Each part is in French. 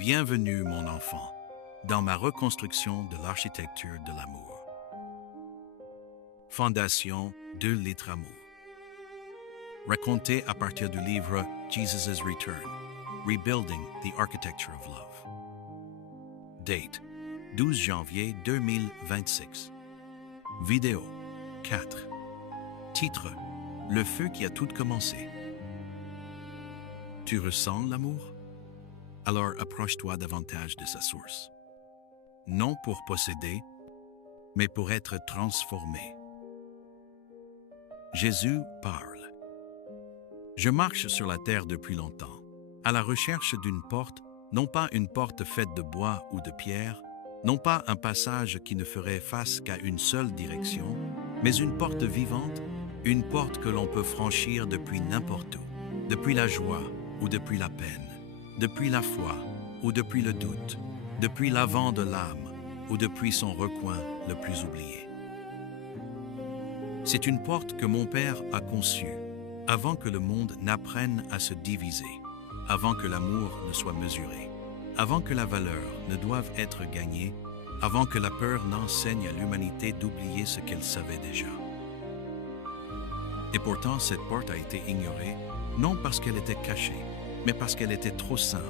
Bienvenue, mon enfant, dans ma reconstruction de l'architecture de l'amour. Fondation 2 litres amour. Raconté à partir du livre Jesus' Return, Rebuilding the Architecture of Love. Date 12 janvier 2026. Vidéo 4. Titre: Le feu qui a tout commencé. Tu ressens l'amour? Alors approche-toi davantage de sa source. Non pour posséder, mais pour être transformé. Jésus parle. Je marche sur la terre depuis longtemps, à la recherche d'une porte, non pas une porte faite de bois ou de pierre, non pas un passage qui ne ferait face qu'à une seule direction, mais une porte vivante, une porte que l'on peut franchir depuis n'importe où, depuis la joie ou depuis la peine, depuis la foi ou depuis le doute, depuis l'avant de l'âme ou depuis son recoin le plus oublié. C'est une porte que mon Père a conçue avant que le monde n'apprenne à se diviser, avant que l'amour ne soit mesuré, avant que la valeur ne doive être gagnée, avant que la peur n'enseigne à l'humanité d'oublier ce qu'elle savait déjà. Et pourtant, cette porte a été ignorée, non parce qu'elle était cachée, mais parce qu'elle était trop simple,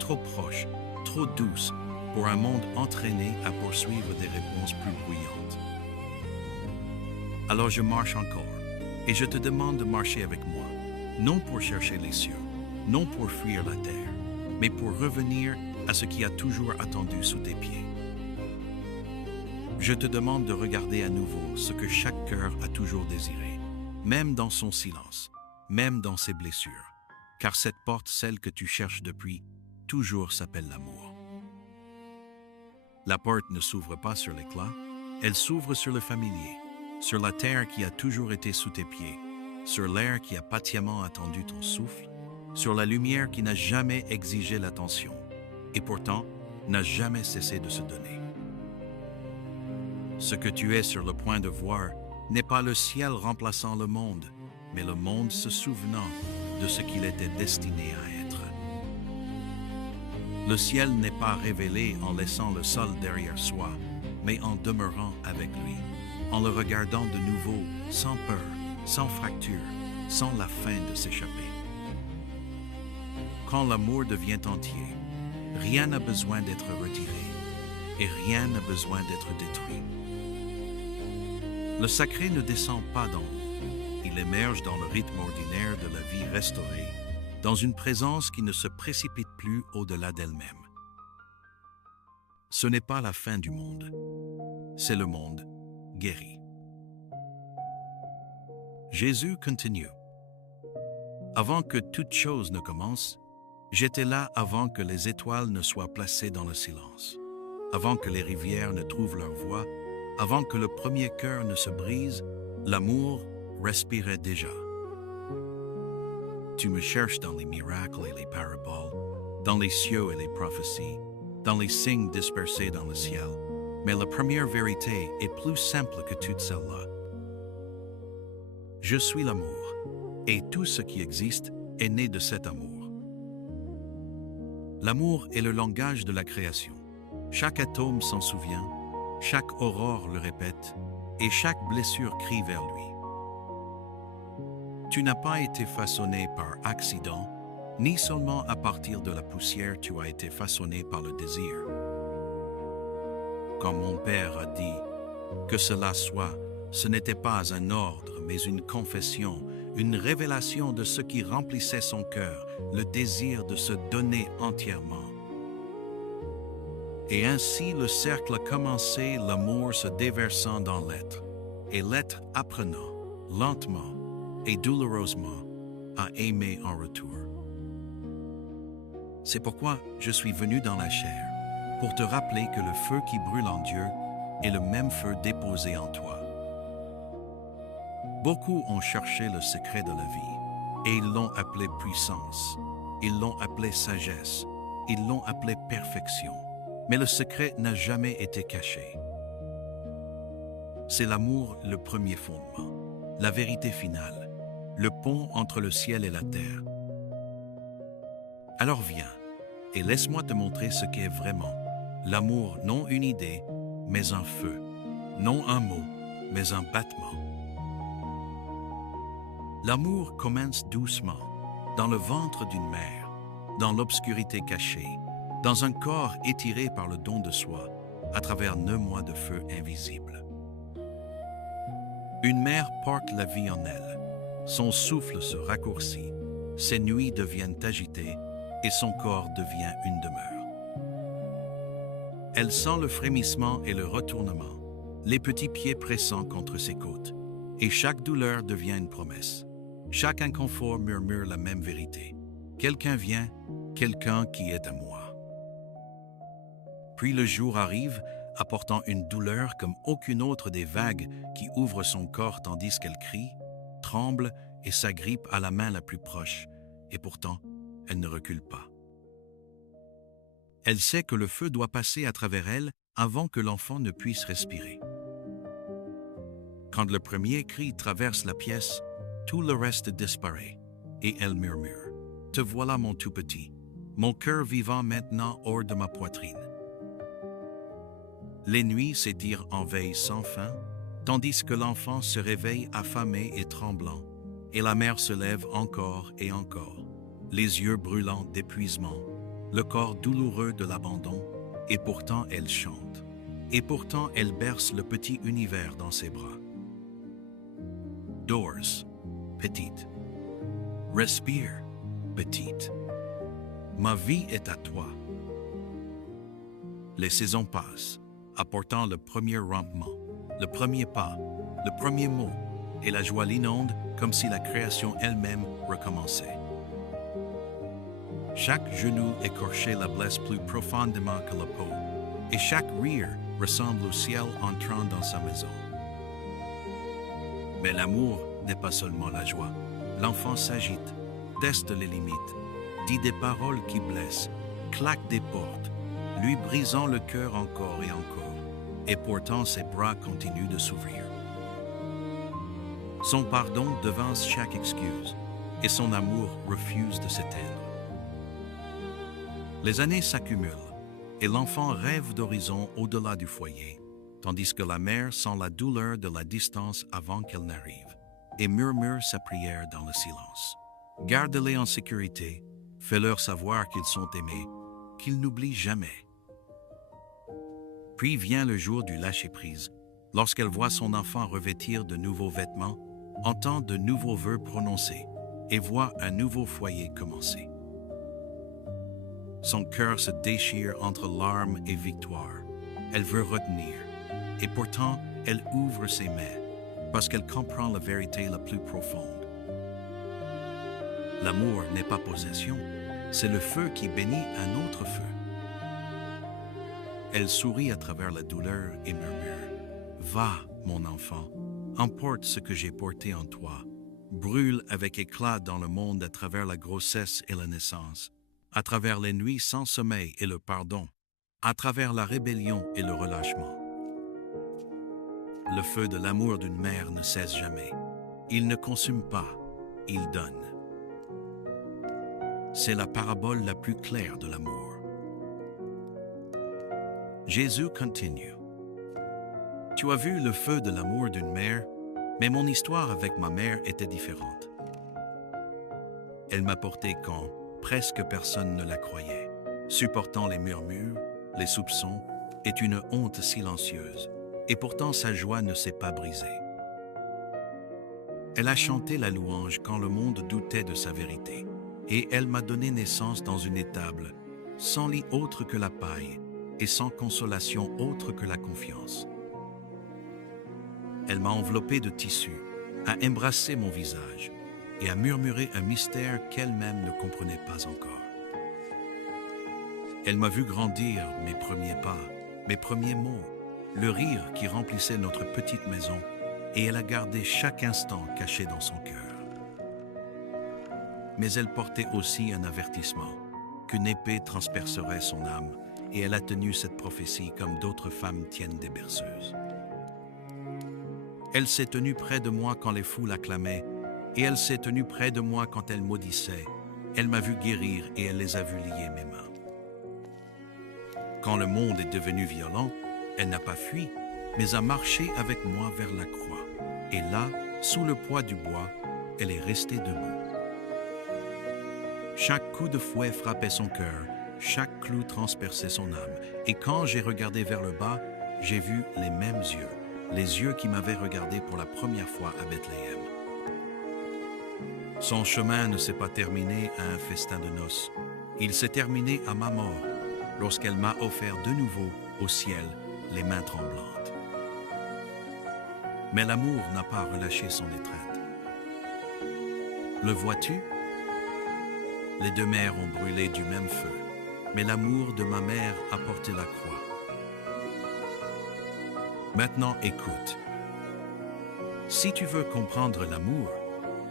trop proche, trop douce pour un monde entraîné à poursuivre des réponses plus bruyantes. Alors je marche encore, et je te demande de marcher avec moi, non pour chercher les cieux, non pour fuir la terre, mais pour revenir à ce qui a toujours attendu sous tes pieds. Je te demande de regarder à nouveau ce que chaque cœur a toujours désiré, même dans son silence, même dans ses blessures, car cette porte, celle que tu cherches depuis, toujours s'appelle l'amour. La porte ne s'ouvre pas sur l'éclat, elle s'ouvre sur le familier, sur la terre qui a toujours été sous tes pieds, sur l'air qui a patiemment attendu ton souffle, sur la lumière qui n'a jamais exigé l'attention, et pourtant n'a jamais cessé de se donner. Ce que tu es sur le point de voir n'est pas le ciel remplaçant le monde, mais le monde se souvenant de ce qu'il était destiné à être. Le ciel n'est pas révélé en laissant le sol derrière soi, mais en demeurant avec lui, en le regardant de nouveau sans peur, sans fracture, sans la faim de s'échapper. Quand l'amour devient entier, rien n'a besoin d'être retiré et rien n'a besoin d'être détruit. Le sacré ne descend pas d'en haut, il émerge dans le rythme ordinaire de la vie restaurée, dans une présence qui ne se précipite plus au-delà d'elle-même. Ce n'est pas la fin du monde, c'est le monde guéri. Jésus continue. Avant que toute chose ne commence, j'étais là avant que les étoiles ne soient placées dans le silence, avant que les rivières ne trouvent leur voie, avant que le premier cœur ne se brise, l'amour respirait déjà. Tu me cherches dans les miracles et les paraboles, dans les cieux et les prophéties, dans les signes dispersés dans le ciel, mais la première vérité est plus simple que toutes celles-là. Je suis l'amour, et tout ce qui existe est né de cet amour. L'amour est le langage de la création. Chaque atome s'en souvient, chaque aurore le répète, et chaque blessure crie vers lui. Tu n'as pas été façonné par accident, ni seulement à partir de la poussière tu as été façonné par le désir. Quand mon Père a dit que cela soit, ce n'était pas un ordre, mais une confession, une révélation de ce qui remplissait son cœur, le désir de se donner entièrement. Et ainsi le cercle a commencé, l'amour se déversant dans l'être, et l'être apprenant, lentement et douloureusement, à aimer en retour. C'est pourquoi je suis venu dans la chair, pour te rappeler que le feu qui brûle en Dieu est le même feu déposé en toi. Beaucoup ont cherché le secret de la vie, et ils l'ont appelé puissance, ils l'ont appelé sagesse, ils l'ont appelé perfection. Mais le secret n'a jamais été caché. C'est l'amour le premier fondement, la vérité finale, le pont entre le ciel et la terre. Alors viens, Et laisse-moi te montrer ce qu'est vraiment l'amour, non une idée, mais un feu, non un mot, mais un battement. L'amour commence doucement, dans le ventre d'une mère, dans l'obscurité cachée, dans un corps étiré par le don de soi, à travers 9 mois de feu invisible. Une mère porte la vie en elle. Son souffle se raccourcit, ses nuits deviennent agitées et son corps devient une demeure. Elle sent le frémissement et le retournement, les petits pieds pressant contre ses côtes, et chaque douleur devient une promesse. Chaque inconfort murmure la même vérité. Quelqu'un vient, quelqu'un qui est à moi. Puis le jour arrive, apportant une douleur comme aucune autre des vagues qui ouvrent son corps tandis qu'elle crie, tremble et s'agrippe à la main la plus proche, et pourtant, elle ne recule pas. Elle sait que le feu doit passer à travers elle avant que l'enfant ne puisse respirer. Quand le premier cri traverse la pièce, tout le reste disparaît, et elle murmure « Te voilà mon tout petit, mon cœur vivant maintenant hors de ma poitrine. » Les nuits s'étirent en veille sans fin, tandis que l'enfant se réveille affamé et tremblant, et la mère se lève encore et encore, les yeux brûlants d'épuisement, le corps douloureux de l'abandon, et pourtant elle chante, et pourtant elle berce le petit univers dans ses bras. Doors, petite. Respire, petite. Ma vie est à toi. Les saisons passent, apportant le premier rampement, le premier pas, le premier mot, et la joie l'inonde comme si la création elle-même recommençait. Chaque genou écorché la blesse plus profondément que la peau, et chaque rire ressemble au ciel entrant dans sa maison. Mais l'amour n'est pas seulement la joie. L'enfant s'agite, teste les limites, dit des paroles qui blessent, claque des portes, lui brisant le cœur encore et encore, et pourtant ses bras continuent de s'ouvrir. Son pardon devance chaque excuse, et son amour refuse de s'éteindre. Les années s'accumulent, et l'enfant rêve d'horizons au-delà du foyer, tandis que la mère sent la douleur de la distance avant qu'elle n'arrive, et murmure sa prière dans le silence. Garde-les en sécurité, fais-leur savoir qu'ils sont aimés, qu'ils n'oublient jamais. Puis vient le jour du lâcher-prise, lorsqu'elle voit son enfant revêtir de nouveaux vêtements, entend de nouveaux vœux prononcés, et voit un nouveau foyer commencer. Son cœur se déchire entre larmes et victoire. Elle veut retenir, et pourtant elle ouvre ses mains, parce qu'elle comprend la vérité la plus profonde. L'amour n'est pas possession, c'est le feu qui bénit un autre feu. Elle sourit à travers la douleur et murmure « Va, mon enfant, emporte ce que j'ai porté en toi, brûle avec éclat dans le monde à travers la grossesse et la naissance, à travers les nuits sans sommeil et le pardon, à travers la rébellion et le relâchement. » Le feu de l'amour d'une mère ne cesse jamais. Il ne consume pas, il donne. C'est la parabole la plus claire de l'amour. Jésus continue. Tu as vu le feu de l'amour d'une mère, mais mon histoire avec ma mère était différente. Elle m'a porté quand presque personne ne la croyait, supportant les murmures, les soupçons et une honte silencieuse. Et pourtant sa joie ne s'est pas brisée. Elle a chanté la louange quand le monde doutait de sa vérité, et elle m'a donné naissance dans une étable, sans lit autre que la paille, et sans consolation autre que la confiance. Elle m'a enveloppé de tissu, a embrassé mon visage, et a murmuré un mystère qu'elle-même ne comprenait pas encore. Elle m'a vu grandir mes premiers pas, mes premiers mots, le rire qui remplissait notre petite maison, et elle a gardé chaque instant caché dans son cœur. Mais elle portait aussi un avertissement, qu'une épée transpercerait son âme, et elle a tenu cette prophétie comme d'autres femmes tiennent des berceuses. Elle s'est tenue près de moi quand les foules acclamaient, et elle s'est tenue près de moi quand elle maudissait. Elle m'a vu guérir et elle les a vus lier mes mains. Quand le monde est devenu violent, elle n'a pas fui, mais a marché avec moi vers la croix. Et là, sous le poids du bois, elle est restée debout. Chaque coup de fouet frappait son cœur, chaque clou transperçait son âme. Et quand j'ai regardé vers le bas, j'ai vu les mêmes yeux, les yeux qui m'avaient regardé pour la première fois à Bethléem. Son chemin ne s'est pas terminé à un festin de noces. Il s'est terminé à ma mort, lorsqu'elle m'a offert de nouveau, au ciel, les mains tremblantes. Mais l'amour n'a pas relâché son étreinte. Le vois-tu? Les deux mères ont brûlé du même feu, mais l'amour de ma mère a porté la croix. Maintenant, écoute. Si tu veux comprendre l'amour,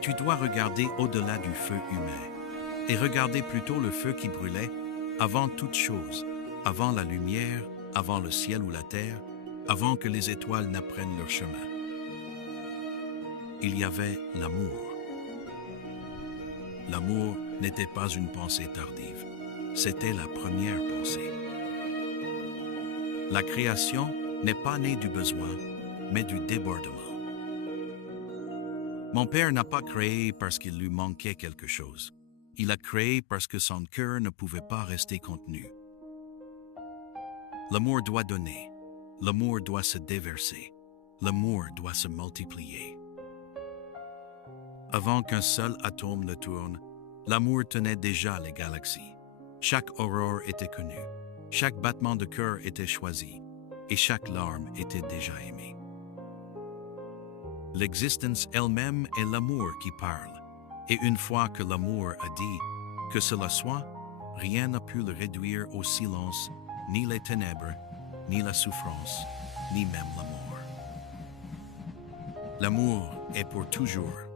tu dois regarder au-delà du feu humain et regarder plutôt le feu qui brûlait avant toute chose, avant la lumière, avant le ciel ou la terre, avant que les étoiles n'apprennent leur chemin. Il y avait l'amour. L'amour n'était pas une pensée tardive, c'était la première pensée. La création n'est pas née du besoin, mais du débordement. Mon père n'a pas créé parce qu'il lui manquait quelque chose. Il a créé parce que son cœur ne pouvait pas rester contenu. L'amour doit donner, l'amour doit se déverser, l'amour doit se multiplier. Avant qu'un seul atome ne tourne, l'amour tenait déjà les galaxies. Chaque aurore était connue, chaque battement de cœur était choisi, et chaque larme était déjà aimée. L'existence elle-même est l'amour qui parle, et une fois que l'amour a dit que cela soit, rien n'a pu le réduire au silence, ni les ténèbres, ni la souffrance, ni même la mort. L'amour est pour toujours.